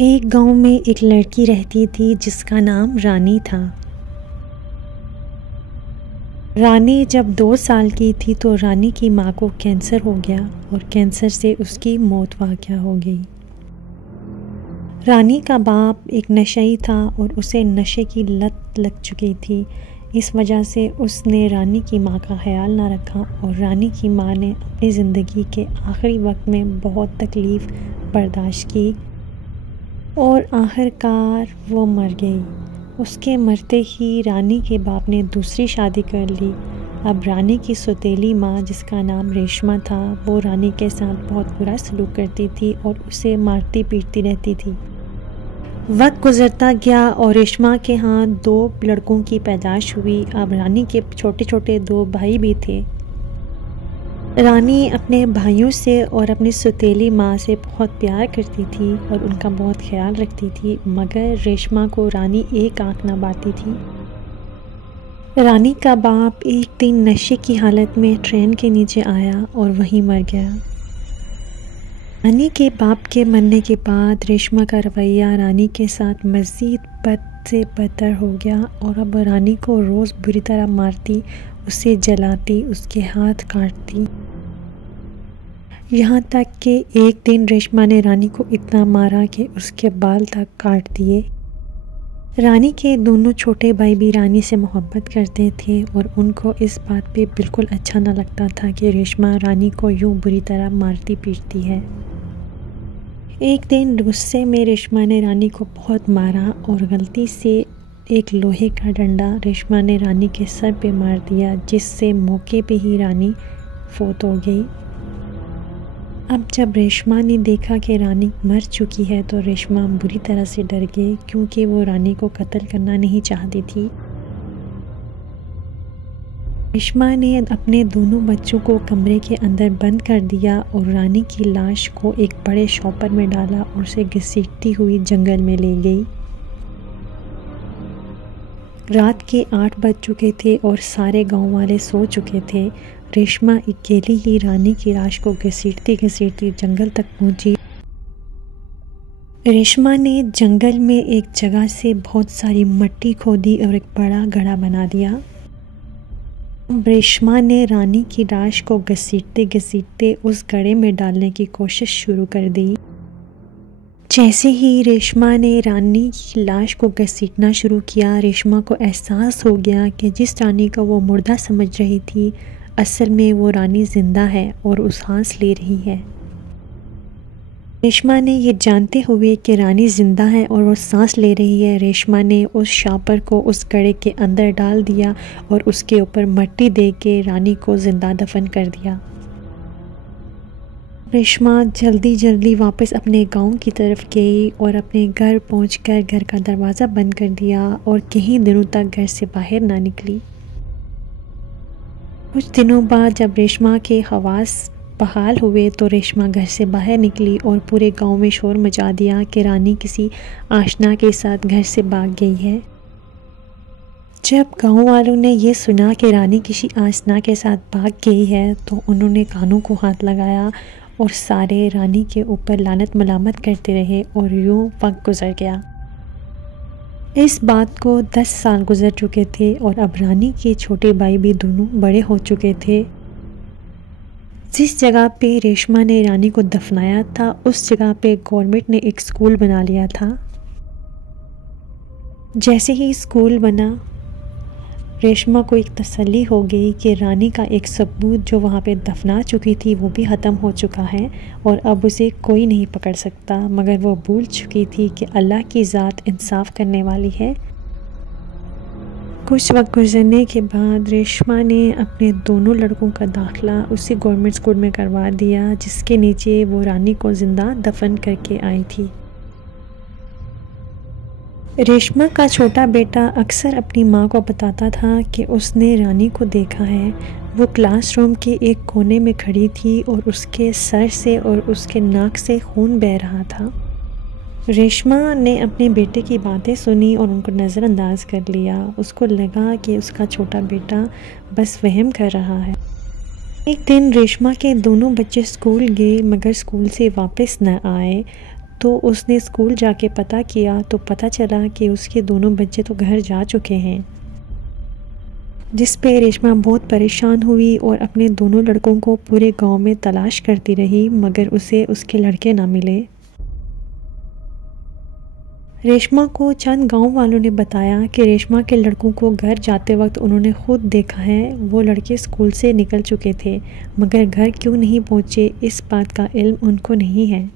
एक गांव में एक लड़की रहती थी जिसका नाम रानी था। रानी जब 2 साल की थी तो रानी की माँ को कैंसर हो गया और कैंसर से उसकी मौत वाक़या हो गई। रानी का बाप एक नशेड़ी था और उसे नशे की लत लग चुकी थी। इस वजह से उसने रानी की माँ का ख्याल ना रखा और रानी की माँ ने अपनी ज़िंदगी के आखिरी वक्त में बहुत तकलीफ़ बर्दाश्त की और आखिरकार वो मर गई। उसके मरते ही रानी के बाप ने दूसरी शादी कर ली। अब रानी की सौतेली माँ, जिसका नाम रेशमा था, वो रानी के साथ बहुत बुरा सलूक करती थी और उसे मारती पीटती रहती थी। वक्त गुजरता गया और रेशमा के यहाँ 2 लड़कों की पैदाइश हुई। अब रानी के छोटे छोटे 2 भाई भी थे। रानी अपने भाइयों से और अपनी सौतेली माँ से बहुत प्यार करती थी और उनका बहुत ख्याल रखती थी, मगर रेशमा को रानी एक आंख ना बाती थी। रानी का बाप एक दिन नशे की हालत में ट्रेन के नीचे आया और वहीं मर गया। रानी के बाप के मरने के बाद रेशमा का रवैया रानी के साथ मज़ीद बद से बदतर हो गया और अब रानी को रोज़ बुरी तरह मारती, उसे जलाती, उसके हाथ काटती। यहाँ तक कि एक दिन रेशमा ने रानी को इतना मारा कि उसके बाल तक काट दिए। रानी के दोनों छोटे भाई भी रानी से मोहब्बत करते थे और उनको इस बात पे बिल्कुल अच्छा ना लगता था कि रेशमा रानी को यूँ बुरी तरह मारती पीटती है। एक दिन गुस्से में रेशमा ने रानी को बहुत मारा और गलती से एक लोहे का डंडा रेशमा ने रानी के सर पे मार दिया, जिससे मौके पे ही रानी फौत हो गई। अब जब रेशमा ने देखा कि रानी मर चुकी है तो रेशमा बुरी तरह से डर गई, क्योंकि वो रानी को कत्ल करना नहीं चाहती थी। रेशमा ने अपने दोनों बच्चों को कमरे के अंदर बंद कर दिया और रानी की लाश को एक बड़े शॉपर में डाला और उसे घसीटती हुई जंगल में ले गई। रात के 8 बज चुके थे और सारे गांव वाले सो चुके थे। रेशमा अकेली ही रानी की लाश को घसीटती घसीटती जंगल तक पहुंची। रेशमा ने जंगल में एक जगह से बहुत सारी मिट्टी खोदी और एक बड़ा घड़ा बना दिया। रेशमा ने रानी की लाश को घसीटते घसीटते उस घड़े में डालने की कोशिश शुरू कर दी। जैसे ही रेशमा ने रानी की लाश को घसीटना शुरू किया, रेशमा को एहसास हो गया कि जिस रानी को वो मुर्दा समझ रही थी, असल में वो रानी जिंदा है और उस सांस ले रही है। रेशमा ने ये जानते हुए कि रानी ज़िंदा है और वो सांस ले रही है, रेशमा ने उस शॉपर को उस घड़े के अंदर डाल दिया और उसके ऊपर मिट्टी दे के रानी को ज़िंदा दफन कर दिया। रेशमा जल्दी जल्दी वापस अपने गांव की तरफ गई और अपने घर पहुंचकर घर का दरवाज़ा बंद कर दिया और कई दिनों तक घर से बाहर ना निकली। कुछ दिनों बाद जब रेशमा के हवास बहाल हुए तो रेशमा घर से बाहर निकली और पूरे गांव में शोर मचा दिया कि रानी किसी आशना के साथ घर से भाग गई है। जब गांव वालों ने ये सुना कि रानी किसी आशना के साथ भाग गई है तो उन्होंने कानों को हाथ लगाया और सारे रानी के ऊपर लानत मलामत करते रहे और यूँ वक्त गुजर गया। इस बात को 10 साल गुजर चुके थे और अब रानी के छोटे भाई भी दोनों बड़े हो चुके थे। जिस जगह पे रेशमा ने रानी को दफनाया था उस जगह पे गवर्नमेंट ने एक स्कूल बना लिया था। जैसे ही स्कूल बना, रेशमा को एक तसल्ली हो गई कि रानी का एक सबूत जो वहाँ पे दफना चुकी थी वो भी ख़त्म हो चुका है और अब उसे कोई नहीं पकड़ सकता, मगर वो भूल चुकी थी कि अल्लाह की ज़ात इंसाफ करने वाली है। कुछ वक्त गुजरने के बाद रेशमा ने अपने दोनों लड़कों का दाखिला उसी गवर्नमेंट स्कूल में करवा दिया जिसके नीचे वो रानी को ज़िंदा दफन करके आई थी। रेशमा का छोटा बेटा अक्सर अपनी माँ को बताता था कि उसने रानी को देखा है। वो क्लासरूम के एक कोने में खड़ी थी और उसके सर से और उसके नाक से खून बह रहा था। रेशमा ने अपने बेटे की बातें सुनी और उनको नज़रअंदाज कर लिया। उसको लगा कि उसका छोटा बेटा बस वहम कर रहा है। एक दिन रेशमा के दोनों बच्चे स्कूल गए मगर स्कूल से वापस न आए तो उसने स्कूल जाके पता किया तो पता चला कि उसके दोनों बच्चे तो घर जा चुके हैं, जिस पे रेशमा बहुत परेशान हुई और अपने दोनों लड़कों को पूरे गांव में तलाश करती रही, मगर उसे उसके लड़के ना मिले। रेशमा को चंद गांव वालों ने बताया कि रेशमा के लड़कों को घर जाते वक्त उन्होंने खुद देखा है, वो लड़के स्कूल से निकल चुके थे, मगर घर क्यों नहीं पहुंचे इस बात का इल्म उनको नहीं है।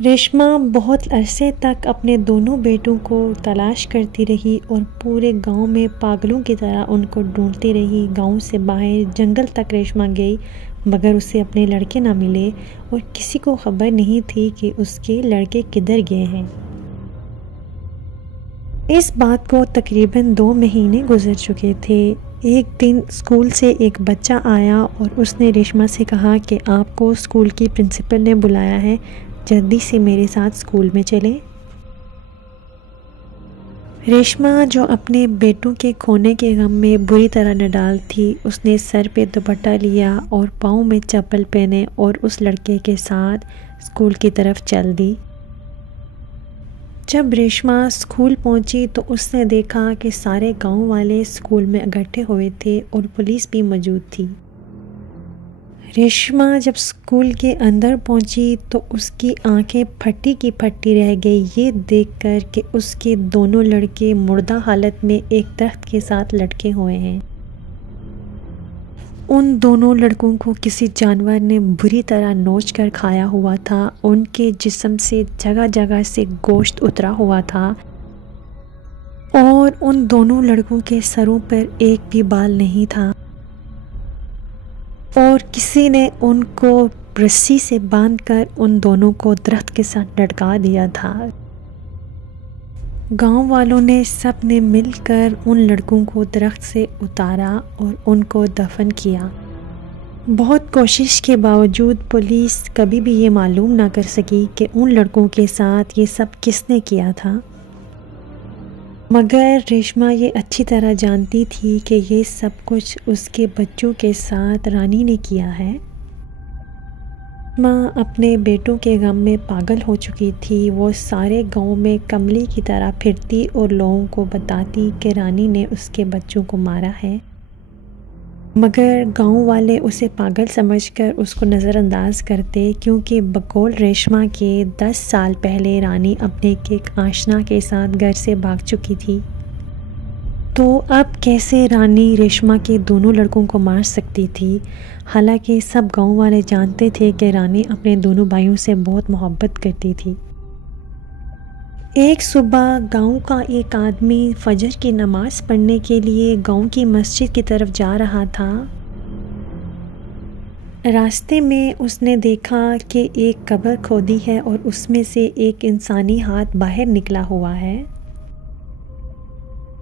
रेशमा बहुत अरसे तक अपने दोनों बेटों को तलाश करती रही और पूरे गांव में पागलों की तरह उनको ढूंढती रही। गांव से बाहर जंगल तक रेशमा गई, मगर उसे अपने लड़के ना मिले और किसी को खबर नहीं थी कि उसके लड़के किधर गए हैं। इस बात को तकरीबन 2 महीने गुजर चुके थे। एक दिन स्कूल से एक बच्चा आया और उसने रेशमा से कहा कि आपको स्कूल की प्रिंसिपल ने बुलाया है, जल्दी से मेरे साथ स्कूल में चले। रेशमा, जो अपने बेटों के खोने के गम में बुरी तरह नडाल थी, उसने सर पे दुपट्टा लिया और पाँव में चप्पल पहने और उस लड़के के साथ स्कूल की तरफ चल दी। जब रेशमा स्कूल पहुंची तो उसने देखा कि सारे गांव वाले स्कूल में इकट्ठे हुए थे और पुलिस भी मौजूद थी। रेशमा जब स्कूल के अंदर पहुंची तो उसकी आंखें फटी की फटी रह गई ये देखकर कि उसके दोनों लड़के मुर्दा हालत में एक दरख्त के साथ लटके हुए हैं। उन दोनों लड़कों को किसी जानवर ने बुरी तरह नोच कर खाया हुआ था। उनके जिस्म से जगह जगह से गोश्त उतरा हुआ था और उन दोनों लड़कों के सरों पर एक भी बाल नहीं था और किसी ने उनको रस्सी से बांधकर उन दोनों को दरख्त के साथ लटका दिया था। गांव वालों ने सब ने मिलकर उन लड़कों को दरख्त से उतारा और उनको दफन किया। बहुत कोशिश के बावजूद पुलिस कभी भी ये मालूम ना कर सकी कि उन लड़कों के साथ ये सब किसने किया था, मगर रेशमा ये अच्छी तरह जानती थी कि ये सब कुछ उसके बच्चों के साथ रानी ने किया है। माँ अपने बेटों के गम में पागल हो चुकी थी। वो सारे गांव में कमली की तरह फिरती और लोगों को बताती कि रानी ने उसके बच्चों को मारा है, मगर गांव वाले उसे पागल समझकर उसको नज़रअंदाज करते, क्योंकि बकौल रेशमा के 10 साल पहले रानी अपने एक आशना के साथ घर से भाग चुकी थी। तो अब कैसे रानी रेशमा के दोनों लड़कों को मार सकती थी। हालांकि सब गांव वाले जानते थे कि रानी अपने दोनों भाइयों से बहुत मोहब्बत करती थी। एक सुबह गांव का एक आदमी फजर की नमाज़ पढ़ने के लिए गांव की मस्जिद की तरफ जा रहा था। रास्ते में उसने देखा कि एक कब्र खोदी है और उसमें से एक इंसानी हाथ बाहर निकला हुआ है।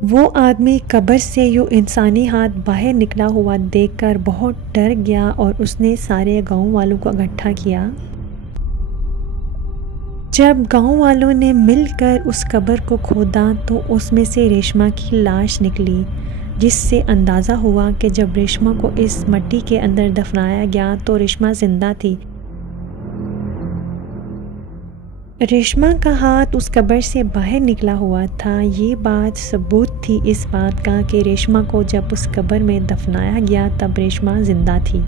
वो आदमी कब्र से यूँ इंसानी हाथ बाहर निकला हुआ देखकर बहुत डर गया और उसने सारे गांव वालों को इकट्ठा किया। जब गांव वालों ने मिलकर उस कब्र को खोदा तो उसमें से रेशमा की लाश निकली, जिससे अंदाज़ा हुआ कि जब रेशमा को इस मिट्टी के अंदर दफनाया गया तो रेशमा जिंदा थी। रेशमा का हाथ उस कब्र से बाहर निकला हुआ था। ये बात सबूत थी इस बात का कि रेशमा को जब उस कब्र में दफनाया गया तब रेशमा जिंदा थी।